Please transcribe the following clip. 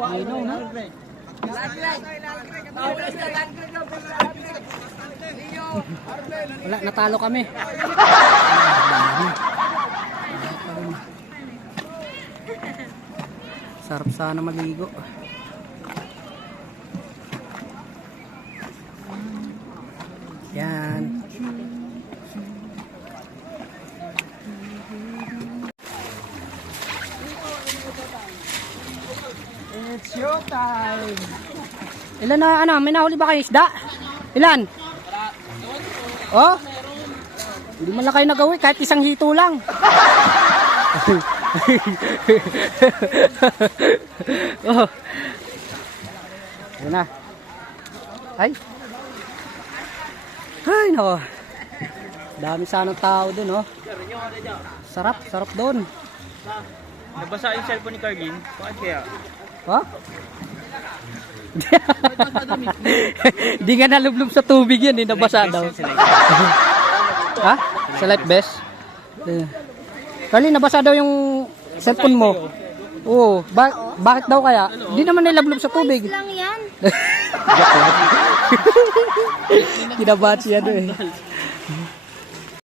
Lino, no? Wala, natalo kami. Sarap sana maligo. Yan. It's your time. Ilan na, ano, may nahuli ba kayo isda? Ilan? Oh? Hindi man lang kayo nagawi, kahit isang hito lang. Oh. Ayun na. Ay. Ay, nako. Dami sanang tao dun, oh. Sarap, sarap dun. Nabasa yung cellphone ni Carlin. Bakit kaya? Ha? Di nga nalublob sa tubig yan, nabasa daw. Ha? Sa life vest? Kali, nabasa daw yung cellphone mo. Oo. Bakit daw kaya? Di naman nilablob sa tubig. Lang yan. Kinabahan siya doon eh.